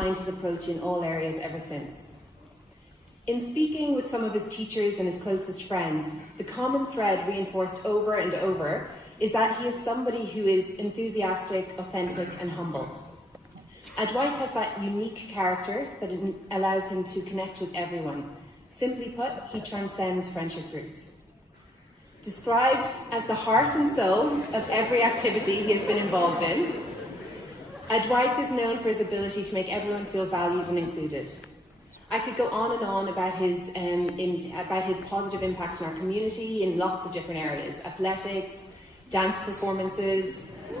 refined his approach in all areas ever since. In speaking with some of his teachers and his closest friends, the common thread reinforced over and over is that he is somebody who is enthusiastic, authentic, and humble. Adhwaith has that unique character that allows him to connect with everyone. Simply put, he transcends friendship groups. Described as the heart and soul of every activity he has been involved in, Adhwaith is known for his ability to make everyone feel valued and included. I could go on and on about his positive impact in our community in lots of different areas: athletics, dance performances,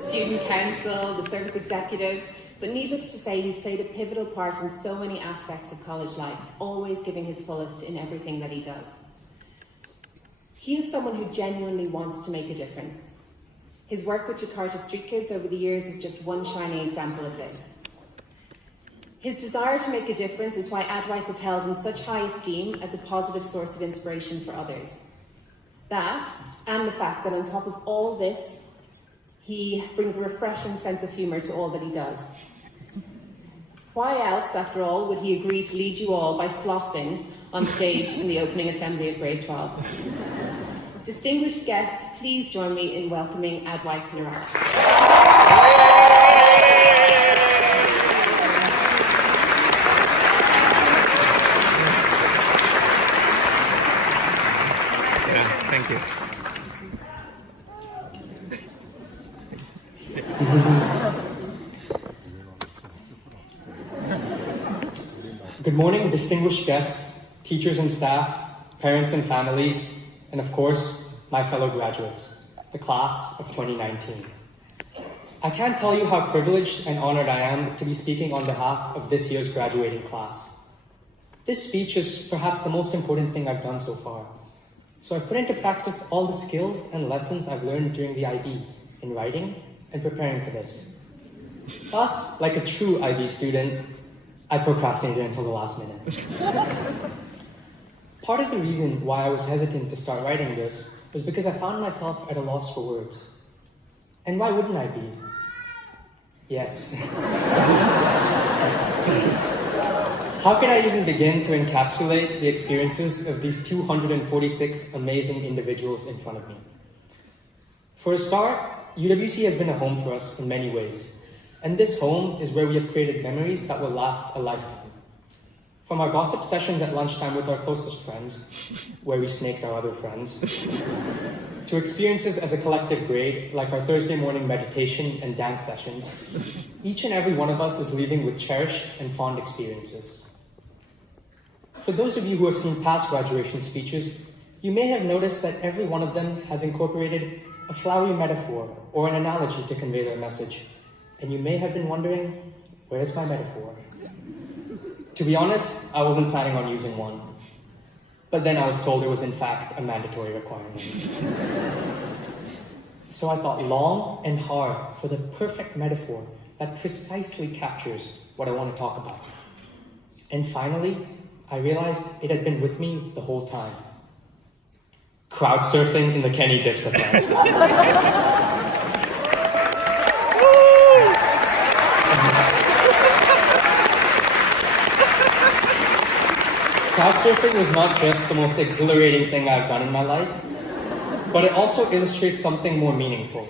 student council, the service executive. But needless to say, he's played a pivotal part in so many aspects of college life, always giving his fullest in everything that he does. He is someone who genuinely wants to make a difference. His work with Jakarta street kids over the years is just one shining example of this. His desire to make a difference is why Adhwaith is held in such high esteem as a positive source of inspiration for others. That, and the fact that on top of all this, he brings a refreshing sense of humour to all that he does. Why else, after all, would he agree to lead you all by flossing on stage in the opening assembly of grade 12? Distinguished guests, please join me in welcoming Adhwaith Narak. Thank you. Good morning, distinguished guests, teachers and staff, parents and families, and of course, my fellow graduates, the class of 2019. I can't tell you how privileged and honored I am to be speaking on behalf of this year's graduating class. This speech is perhaps the most important thing I've done so far. So I've put into practice all the skills and lessons I've learned during the IB in writing and preparing for this. Thus, like a true IB student, I procrastinated until the last minute. Part of the reason why I was hesitant to start writing this was because I found myself at a loss for words. And why wouldn't I be? Yes. How could I even begin to encapsulate the experiences of these 246 amazing individuals in front of me? For a start, UWC has been a home for us in many ways. And this home is where we have created memories that will last a lifetime. From our gossip sessions at lunchtime with our closest friends, where we snaked our other friends, to experiences as a collective grade, like our Thursday morning meditation and dance sessions, each and every one of us is leaving with cherished and fond experiences. For those of you who have seen past graduation speeches, you may have noticed that every one of them has incorporated a flowery metaphor or an analogy to convey their message. And you may have been wondering, where's my metaphor? To be honest, I wasn't planning on using one. But then I was told it was in fact a mandatory requirement. So I thought long and hard for the perfect metaphor that precisely captures what I want to talk about. And finally, I realized it had been with me the whole time. Crowd surfing in the Kenny discotheque. Couchsurfing was not just the most exhilarating thing I've done in my life, but it also illustrates something more meaningful.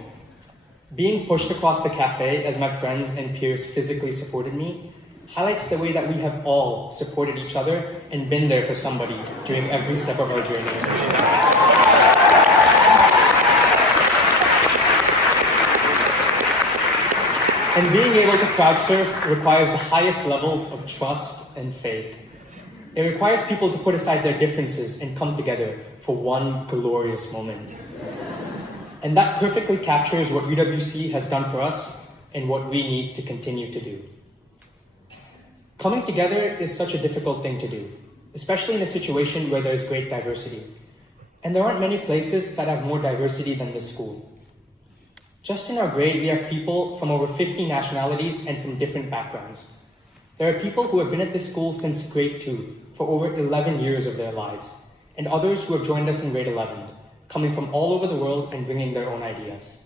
Being pushed across the cafe as my friends and peers physically supported me highlights the way that we have all supported each other and been there for somebody during every step of our journey. And being able to crowdsurf requires the highest levels of trust and faith. It requires people to put aside their differences and come together for one glorious moment. And that perfectly captures what UWC has done for us and what we need to continue to do. Coming together is such a difficult thing to do, especially in a situation where there is great diversity. And there aren't many places that have more diversity than this school. Just in our grade, we have people from over 50 nationalities and from different backgrounds. There are people who have been at this school since grade 2, for over 11 years of their lives, and others who have joined us in grade 11, coming from all over the world and bringing their own ideas.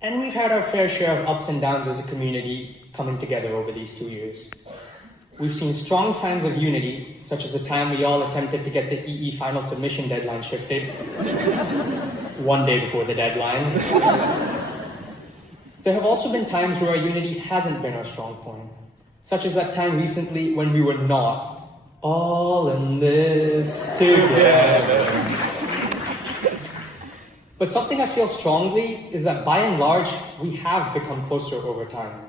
And we've had our fair share of ups and downs as a community, coming together over these 2 years. We've seen strong signs of unity, such as the time we all attempted to get the EE final submission deadline shifted, one day before the deadline. There have also been times where our unity hasn't been our strong point, such as that time recently when we were not all in this together. But something I feel strongly is that by and large, we have become closer over time.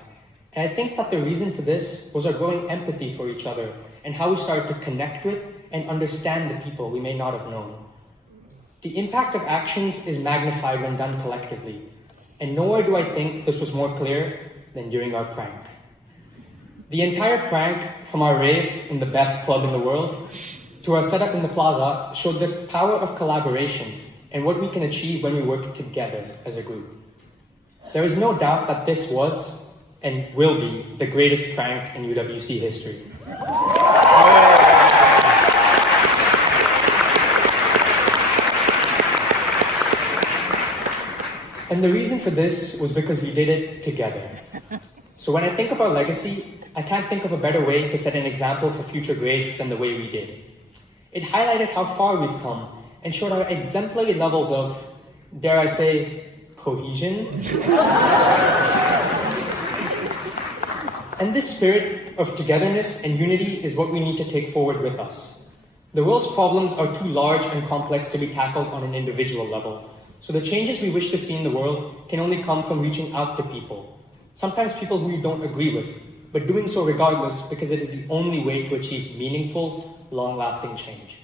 And I think that the reason for this was our growing empathy for each other and how we started to connect with and understand the people we may not have known. The impact of actions is magnified when done collectively, and nowhere do I think this was more clear than during our prank. The entire prank, from our rave in the best club in the world to our setup in the plaza, showed the power of collaboration and what we can achieve when we work together as a group. There is no doubt that this was and will be the greatest prank in UWC history. And the reason for this was because we did it together. So when I think of our legacy, I can't think of a better way to set an example for future grades than the way we did. It highlighted how far we've come and showed our exemplary levels of, dare I say, cohesion. And this spirit of togetherness and unity is what we need to take forward with us. The world's problems are too large and complex to be tackled on an individual level. So the changes we wish to see in the world can only come from reaching out to people. Sometimes people who you don't agree with, but doing so regardless because it is the only way to achieve meaningful, long-lasting change.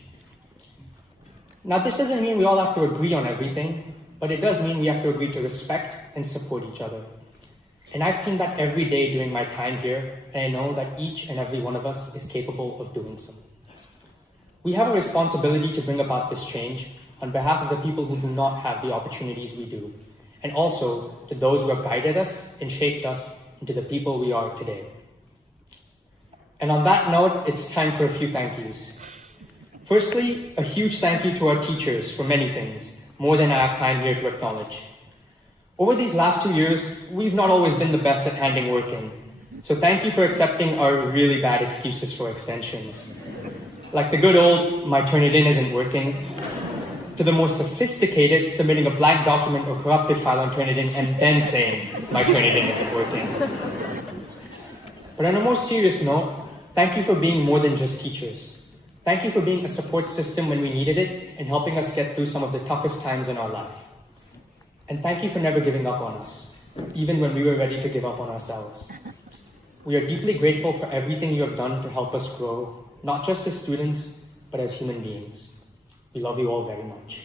Now, this doesn't mean we all have to agree on everything, but it does mean we have to agree to respect and support each other. And I've seen that every day during my time here, and I know that each and every one of us is capable of doing so. We have a responsibility to bring about this change on behalf of the people who do not have the opportunities we do, and also to those who have guided us and shaped us into the people we are today. And on that note, it's time for a few thank yous. Firstly, a huge thank you to our teachers for many things, more than I have time here to acknowledge. Over these last 2 years, we've not always been the best at handing work in. So thank you for accepting our really bad excuses for extensions. Like the good old, my Turnitin isn't working, to the more sophisticated, submitting a blank document or corrupted file on Turnitin and then saying, my Turnitin isn't working. But on a more serious note, thank you for being more than just teachers. Thank you for being a support system when we needed it and helping us get through some of the toughest times in our life. And thank you for never giving up on us, even when we were ready to give up on ourselves. We are deeply grateful for everything you have done to help us grow, not just as students, but as human beings. We love you all very much.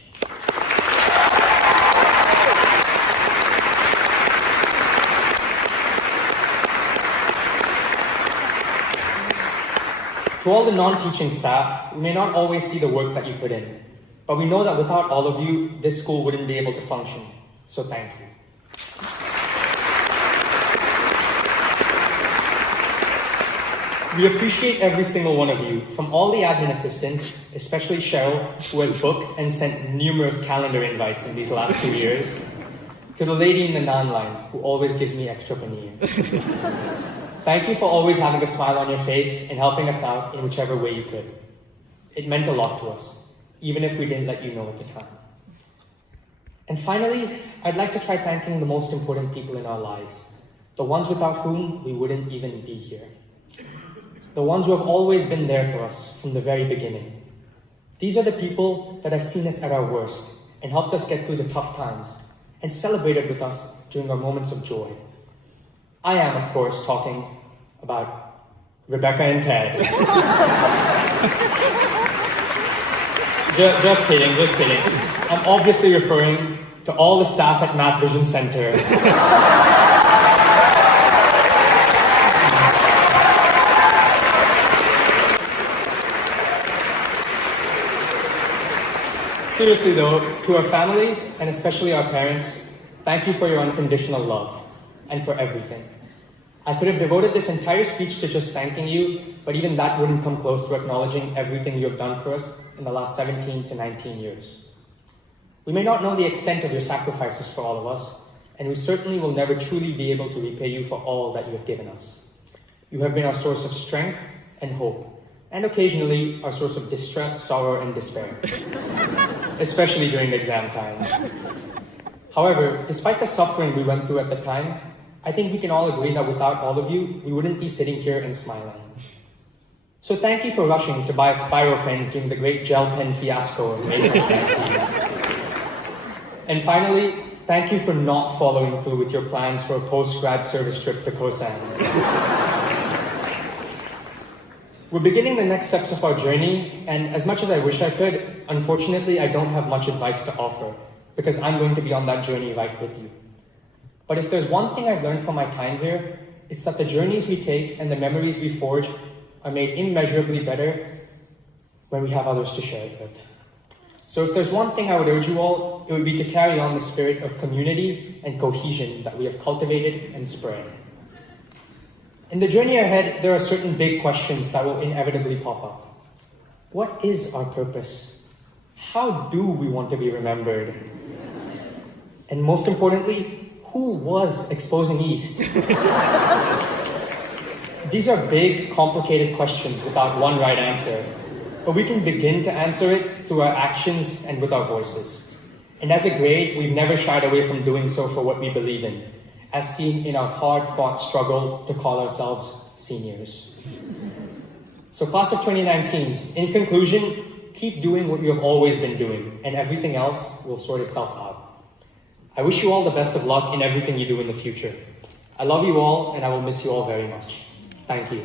To all the non-teaching staff, we may not always see the work that you put in, but we know that without all of you, this school wouldn't be able to function. So thank you. We appreciate every single one of you, from all the admin assistants, especially Cheryl, who has booked and sent numerous calendar invites in these last 2 years, to the lady in the non-line, who always gives me extra paneer. Thank you for always having a smile on your face and helping us out in whichever way you could. It meant a lot to us, even if we didn't let you know at the time. And finally, I'd like to try thanking the most important people in our lives, the ones without whom we wouldn't even be here. The ones who have always been there for us from the very beginning. These are the people that have seen us at our worst and helped us get through the tough times and celebrated with us during our moments of joy. I am, of course, talking about Rebecca and Ted. Just kidding. I'm obviously referring to all the staff at Math Vision Center. Seriously though, to our families, and especially our parents, thank you for your unconditional love, and for everything. I could have devoted this entire speech to just thanking you, but even that wouldn't come close to acknowledging everything you have done for us in the last 17 to 19 years. We may not know the extent of your sacrifices for all of us, and we certainly will never truly be able to repay you for all that you have given us. You have been our source of strength and hope, and occasionally our source of distress, sorrow, and despair, especially during exam time. However, despite the suffering we went through at the time, I think we can all agree that without all of you, we wouldn't be sitting here and smiling. So thank you for rushing to buy a spiral pen during the great gel pen fiasco of May 2019. And finally, thank you for not following through with your plans for a post-grad service trip to Koh San. We're beginning the next steps of our journey, and as much as I wish I could, unfortunately I don't have much advice to offer, because I'm going to be on that journey right with you. But if there's one thing I've learned from my time here, it's that the journeys we take and the memories we forge are made immeasurably better when we have others to share it with. So if there's one thing I would urge you all, it would be to carry on the spirit of community and cohesion that we have cultivated and spread. In the journey ahead, there are certain big questions that will inevitably pop up. What is our purpose? How do we want to be remembered? And most importantly, who was Exposing East? These are big, complicated questions without one right answer, but we can begin to answer it through our actions and with our voices. And as a grade, we've never shied away from doing so for what we believe in, as seen in our hard-fought struggle to call ourselves seniors. So class of 2019, in conclusion, keep doing what you have always been doing, and everything else will sort itself out. I wish you all the best of luck in everything you do in the future. I love you all, and I will miss you all very much. Thank you.